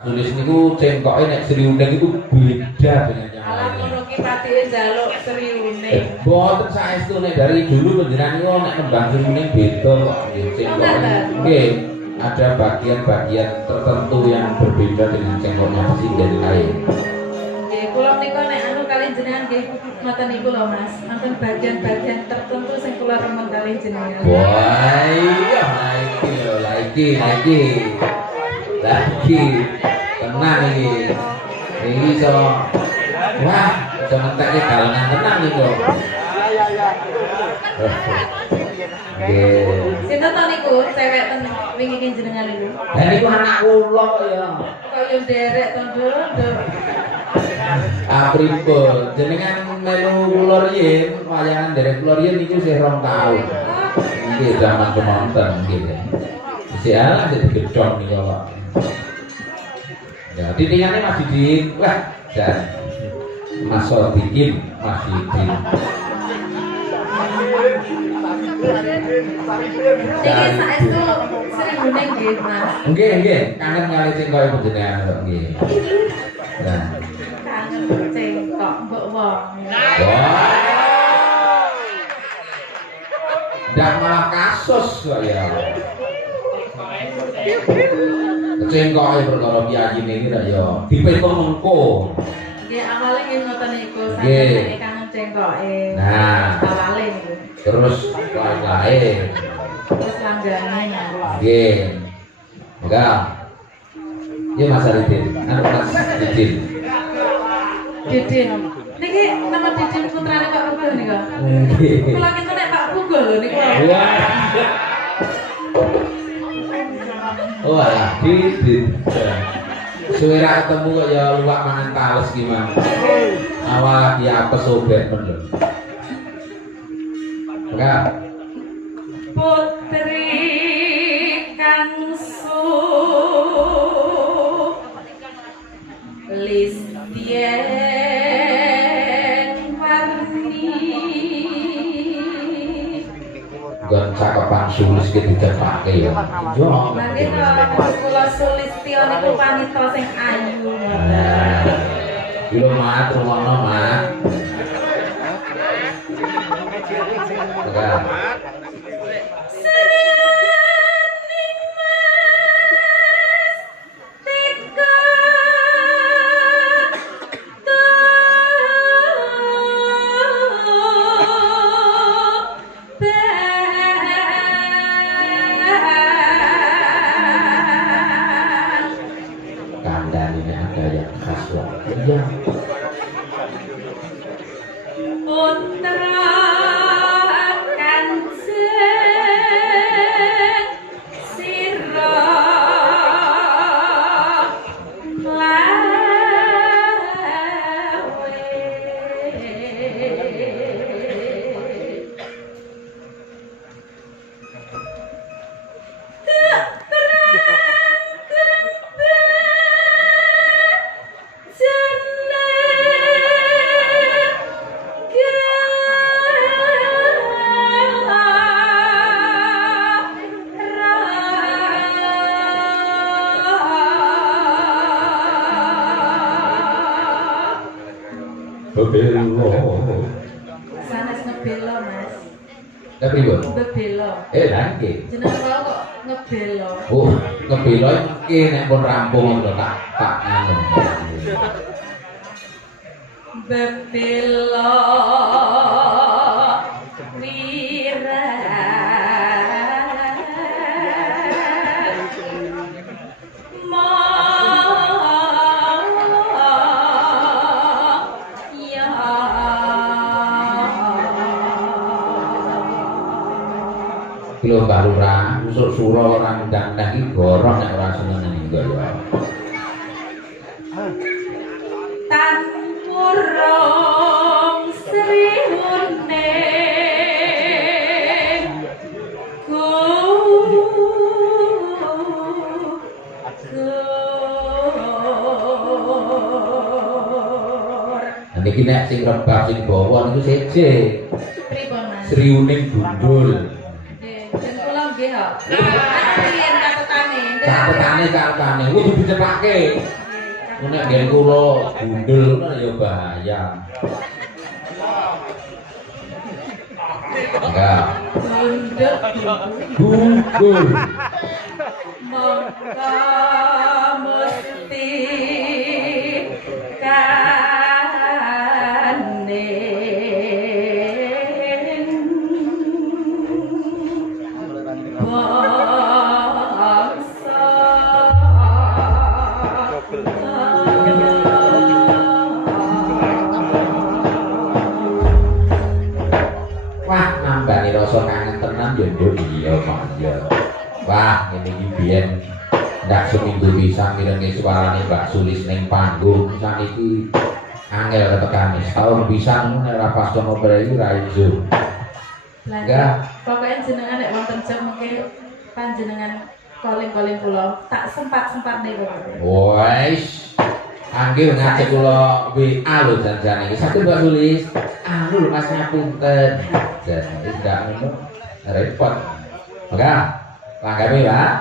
Tulis niku cengkoke nek Sri Uning iku beda dengan yang lainnya. Alah ngono ki patike njaluk Sri Uning. Boten saestu nek dari dulu panjenengan niku nek nembang Sri Uning beda kok nggih cengkoke. Nggih, ada bagian-bagian tertentu yang berbeda dengan cengkoknya presiden lain. Nggih, kula niku nek anu kali jenengan nggih ngoten niku lho Mas. Wonten bagian-bagian tertentu sing kula remen kali jenengan. Wah, iya lagi lho, lagi. Tenang iki. Iki iso. Wah, iso ngentekke galengan tenang iki kok. Nggih. Sinten to niku cewek ten wingi ki jenengan niku? Lah niku anak kula ya. Kok yo nderek to, Nduk. Pripun? Jenengan melu kula riyin, wayangan derek kula riyin niku sih 2 tahun. Nggih, zaman kemonten nggih. Isih ala sing digedhong niku kok. Ya, titingannya Mas Didin. Wah, dan Mas Sodikin, Mas Didin. Niki saestu Sri Uning nggih, Mas. Nggih, kangen kali cengkok panjenengan kok nggih. Nah, Kangen cengkok mbok wong. wah. Ndak malah kasus kok ya. Cengkoke perkara piyayine iki ra ya dipetung mengko. Nggih, awale nggih ngoten niku, Nggih. sampeyan kangen cengkoke. Nah. Awale niku. Terus lain-lain. Terus langgane. Nggih. Enggak. Iya Mas Aridin, anu Mas Didin. Didin. Niki nama Didin putrane Pak Rubel niku. Nggih. Kula kita nek Pak Bugol lho niku. Wah. Wah, Didin. Suwe ra ketemu kok ya luwak mangan tales gimana. Awal lagi apa sobek men lho. Enggak. Putri Kangsu Listien Warni Gon cakepan sulis ki dicekake ya. Yo. mangke kula Sulistyo niku wanita sing ayu. Yo mat rumono mat. Enggak. Kandang ini ada yang khas loh. Iya. Putra Kanjeng Sira Bebelo. sanes ngebelo Mas. Tapi bu. Bebelo. Lagi. Jeneng kok ngebelo. Oh, ngebelo iki nek pun rampung lho tak anu. Bebelo wira Kilo Lurah, usuk sura ora ndang-ndang iki gorong nek ora seneng engko ya. Tanpurung Sri Uning Niki nek sing rebab sing bawa niku seje. pripun Mas? Sri Uning Gundul. Nggih, jeneng kula nggih kok. Riyen catetane. Catetane kudu dicepake. Nek ngen kula gundul ya bahaya. Enggak. Gundul. Maka mesti kanen bangsa. Wah, nambani rasa kangen tenan ya nduk iya Pak ya. Wah, ngene iki biyen ndak seminggu bisa mirenge suarane Mbak Sulis ning panggung saniki angel ketekane. Setahun bisa nek ora pas ngobrol iki ra iso. Enggak. Pokoknya jenengan nek wonten jam mengke panjenengan calling kula tak sempat nih Bapak. Wes. Angge ngajak kula WA lho janjane iki. Saged Mbak Sulis. Anu lho Mas ngapunten. Jadi ndak ngono repot. Enggak. Langgawe, Pak.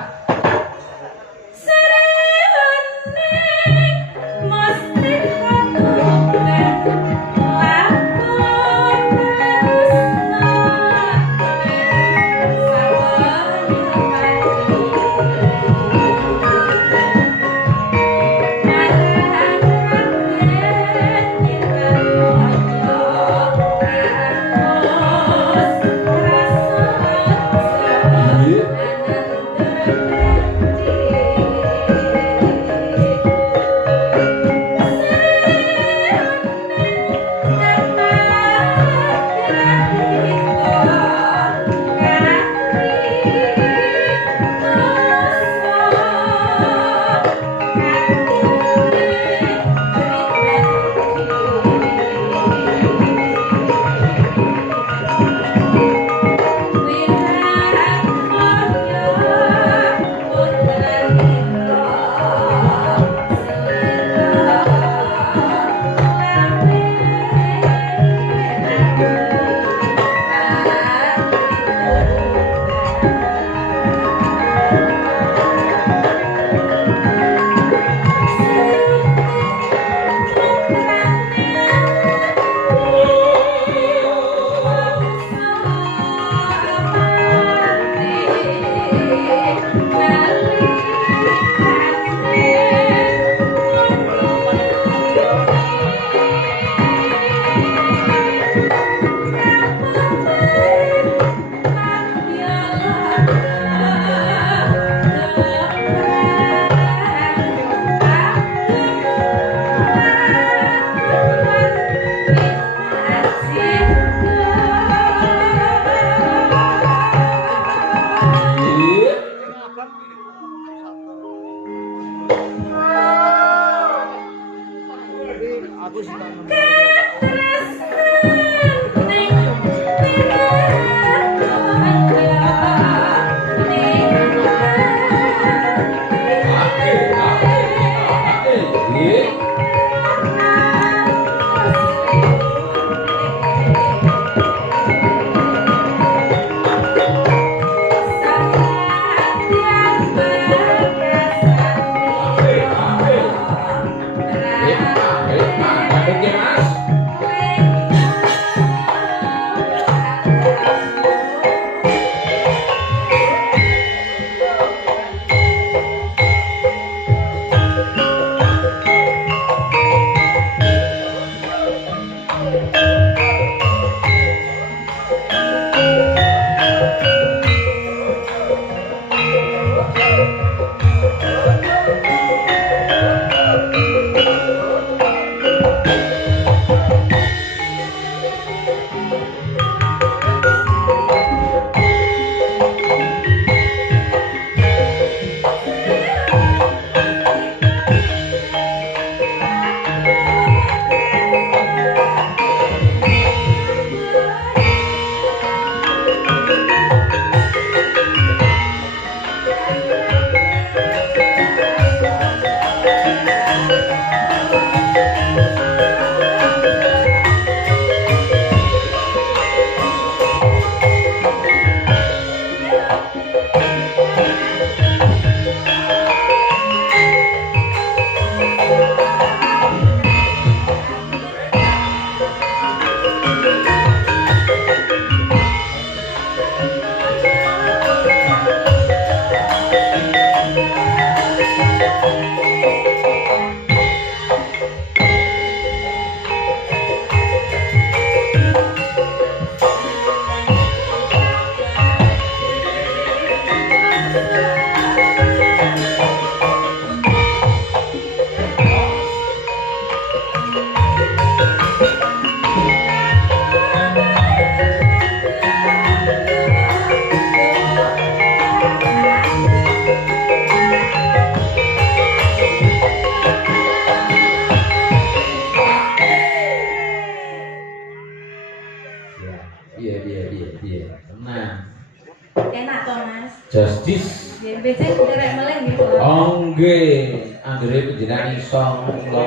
Enak toh Mas. Justice. Nggih, becik derek meleng nggih kula. Oh nggih, anggere panjenengan iso kula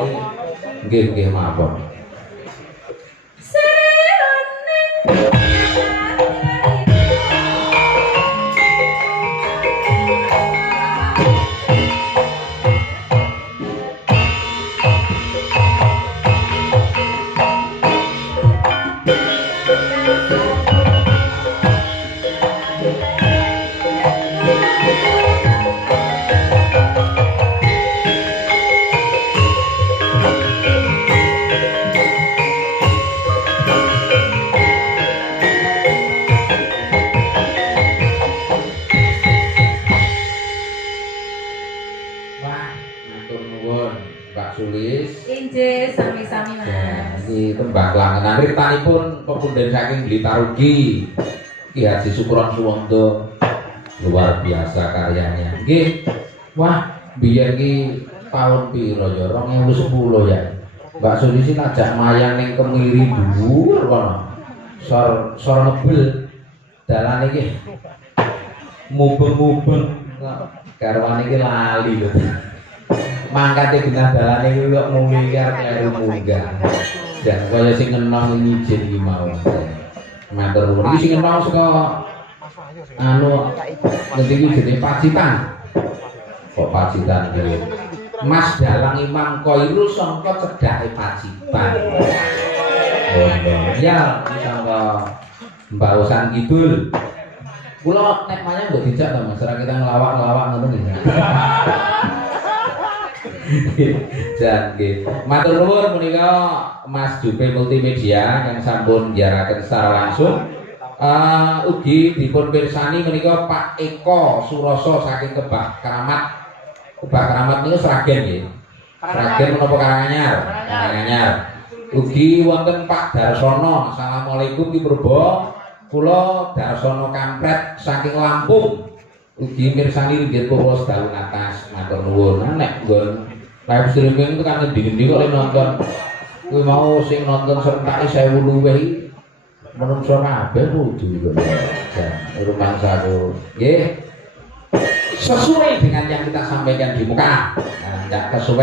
nggih mawon. Injih, sami-sami Mas. Iki tembang langenan riptanipun pepunden saking Blitarugi Ki Haji Sukron Suwondo. Luar biasa karyanya. Nggih. Wah, biyen ki tahun piro ya? 2010 ya. Mbak Sulisi ngajak mayang ning Kemiri dhuwur kono. Sor ngebel. Dalane iki mubeng-mubeng. Garwane iki lali lho. Mangkate genah dalane kuwi kok muni karo kleru munggah. Jan kaya sing ngenong ngijin iki mau. Matur nuwun. Iki sing ngenong saka ngendi iki jenenge Pacitan. Kok Pacitan iki? Mas Dalang Imam Khairul sangka cedhake Pacitan. Oh, ya, sangka Mbak Usan Kidul. Kula nek maya mbok dijak to Mas, ora kita ngelawak-ngelawak ngono nggih. Jan nggih. Matur nuwun menika Mas Jupe Multimedia yang sampun nyiaraken secara langsung. Ugi dipun pirsani menika Pak Eko Suroso saking Kebak Keramat. Kebak Keramat niku Sragen nggih. Sragen menapa Karanganyar? Karanganyar. Ugi wonten Pak Darsono. Assalamualaikum Ki Purba. Kula Darsono Kampret saking Lampung. Ugi mirsani nggih kula sedawun atas. Matur nuwun. Nek nggon live streaming itu kan ngendi-endi kok nonton. Kuwi mau sing nonton serentake 1000 luwih iki menungso kabeh kudu kok. Rumah saku. Nggih. Sesuai dengan yang kita sampaikan di muka. Nah, enggak sesuai